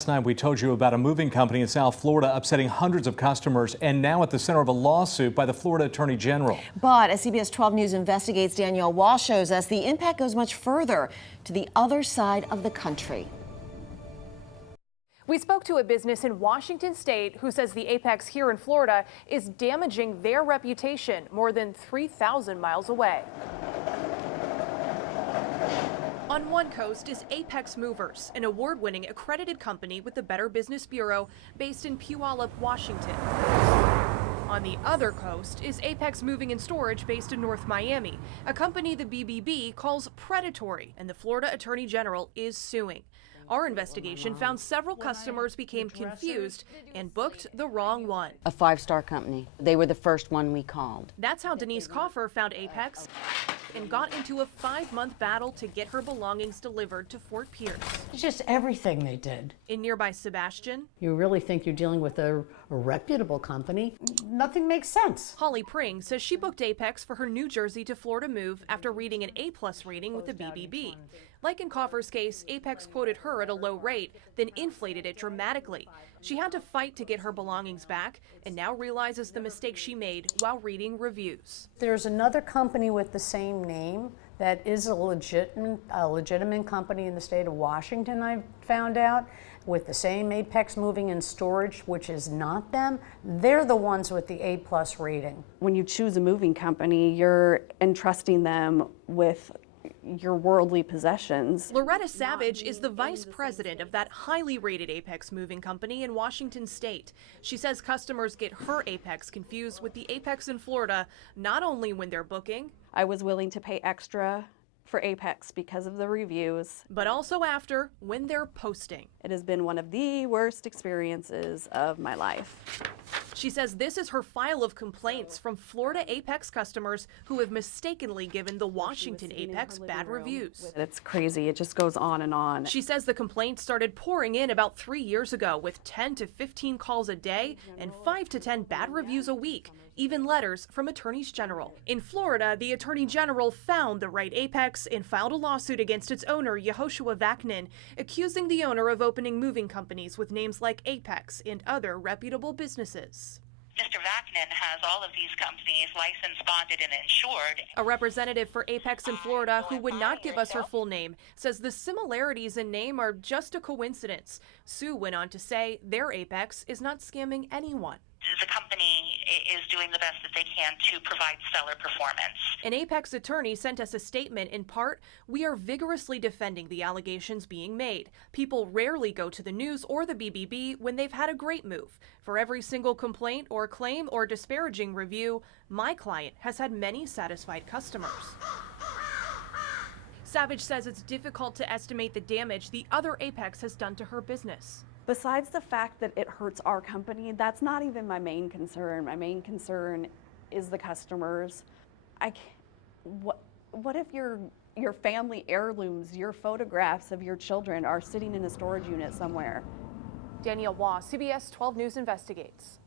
Last night we told you about a moving company in South Florida upsetting hundreds of customers and now at the center of a lawsuit by the Florida Attorney General. But as CBS12 News Investigates, Danielle Walsh shows us the impact goes much further to the other side of the country. We spoke to a business in Washington state who says the apex here in Florida is damaging their reputation more than 3,000 miles away. On one coast is Apex Movers, an award-winning accredited company with the Better Business Bureau based in Puyallup, Washington. On the other coast is Apex Moving and Storage based in North Miami, a company the BBB calls predatory, and the Florida Attorney General is suing. Our investigation found several customers became confused and booked the wrong one. A five-star company. They were the first one we called. That's how Denise Coffer found Apex and got into a 5-month battle to get her belongings delivered to Fort Pierce. It's just everything they did. In nearby Sebastian, You really think you're dealing with a reputable company? Nothing makes sense. Holly Pring says she booked Apex for her New Jersey to Florida move after reading an A+ rating with the BBB. Like in Coffer's case, Apex quoted her at a low rate, then inflated it dramatically. She had to fight to get her belongings back and now realizes the mistake she made while reading reviews. There's another company with the same name that is a legitimate company in the state of Washington, I've found out, with the same Apex Moving and Storage, which is not them. They're the ones with the A+ rating. When you choose a moving company, you're entrusting them with your worldly possessions. Loretta Savage is the vice president of that highly rated Apex Moving company in Washington state. She says customers get her Apex confused with the Apex in Florida, not only when they're booking. I was willing to pay extra for Apex because of the reviews, but also after when they're posting. It has been one of the worst experiences of my life. She says this is her file of complaints from Florida Apex customers who have mistakenly given the Washington Apex bad reviews. It's crazy. It just goes on and on. She says the complaints started pouring in about 3 years ago with 10 to 15 calls a day and 5 to 10 bad reviews a week, even letters from attorneys general. In Florida, the Attorney General found the right Apex and filed a lawsuit against its owner, Yehoshua Vaknin, accusing the owner of opening moving companies with names like Apex and other reputable businesses. Mr. Vaknin has all of these companies licensed, bonded, and insured. A representative for Apex in Florida, who would not give us her full name, says the similarities in name are just a coincidence. Sue went on to say their Apex is not scamming anyone. The company is doing the best that they can to provide stellar performance. An Apex attorney sent us a statement. In part, we are vigorously defending the allegations being made. People rarely go to the news or the BBB when they've had a great move. For every single complaint or claim or disparaging review, my client has had many satisfied customers. Savage says it's difficult to estimate the damage the other Apex has done to her business. Besides the fact that it hurts our company, that's not even my main concern. My main concern is the customers. What if your family heirlooms, your photographs of your children are sitting in a storage unit somewhere? Danielle Walsh, CBS 12 News Investigates.